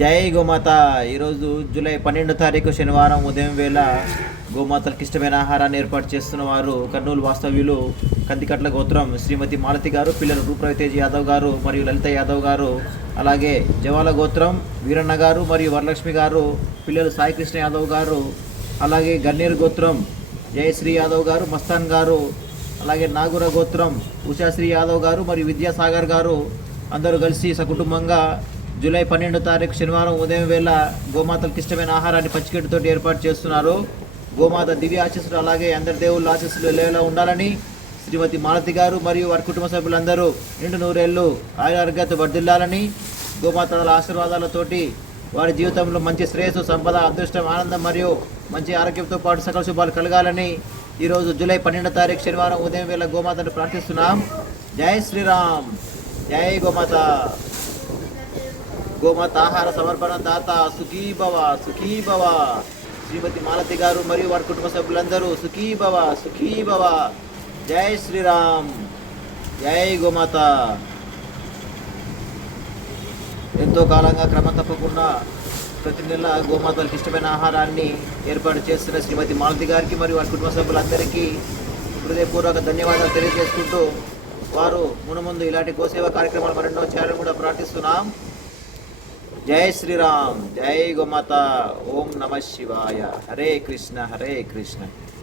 జై గోమాత. ఈరోజు జూలై 12 తారీఖు శనివారం ఉదయం వేళ గోమాతలకు ఇష్టమైన ఆహారాన్ని ఏర్పాటు చేస్తున్న వారు కర్నూలు వాస్తవ్యులు కందికట్ల గోత్రం శ్రీమతి మాలతి గారు, పిల్లలు రూప్రవితేజ్ యాదవ్ గారు మరియు లలిత యాదవ్ గారు, అలాగే జవాల గోత్రం వీరన్న గారు మరియు వరలక్ష్మి గారు, పిల్లలు సాయికృష్ణ యాదవ్ గారు, అలాగే గన్నేరు గోత్రం జయశ్రీ యాదవ్ గారు, మస్తాన్ గారు, అలాగే నాగుర గోత్రం ఉషాశ్రీ యాదవ్ గారు మరియు విద్యాసాగర్ గారు అందరూ కలిసి సకుటుంబంగా జూలై 12 తారీఖు శనివారం ఉదయం వేళ గోమాతలకు ఇష్టమైన ఆహారాన్ని పచ్చికెట్టుతో ఏర్పాటు చేస్తున్నారు. గోమాత దివ్య ఆశీస్సులు అలాగే అందరి దేవుళ్ళ ఆశీస్సులు ఎల్లేలా ఉండాలని శ్రీమతి మాలతి గారు మరియు వారి కుటుంబ సభ్యులందరూ నిండు నూరేళ్లు ఆయురారోగ్యాలతో వర్ధిల్లాలని, గోమాతల ఆశీర్వాదాలతోటి వారి జీవితంలో మంచి శ్రేయస్సు, సంపద, అదృష్టం, ఆనందం మరియు మంచి ఆరోగ్యంతో పాటు సకల శుభాలు కలగాలని ఈరోజు జూలై 12 తారీఖు శనివారం ఉదయం వేళ గోమాతను ప్రార్థిస్తున్నాం. జై శ్రీరామ్, జై గోమాత. గోమాత ఆహార సమర్పణ దాత సుఖీభవ సుఖీభవ. శ్రీమతి మాలతి గారు మరియు వారి కుటుంబ సభ్యులందరూ సుఖీభవ సుఖీభవ. జై శ్రీరామ్, జై గోమాత. ఎంతో కాలంగా క్రమం తప్పకుండా ప్రతి నెల గోమాతలకు ఇష్టమైన ఆహారాన్ని ఏర్పాటు చేస్తున్న శ్రీమతి మాలతి గారికి మరియు వారి కుటుంబ సభ్యులందరికీ హృదయపూర్వక ధన్యవాదాలు తెలియజేసుకుంటూ వారు మునుముందు ఇలాంటి గోసేవ కార్యక్రమాలు మరెన్నో చేయాలని కూడా ప్రార్థిస్తున్నాం. జై శ్రీరామ్, జై గోమాత. ఓం నమ శివాయ. హరే కృష్ణ హరే కృష్ణ.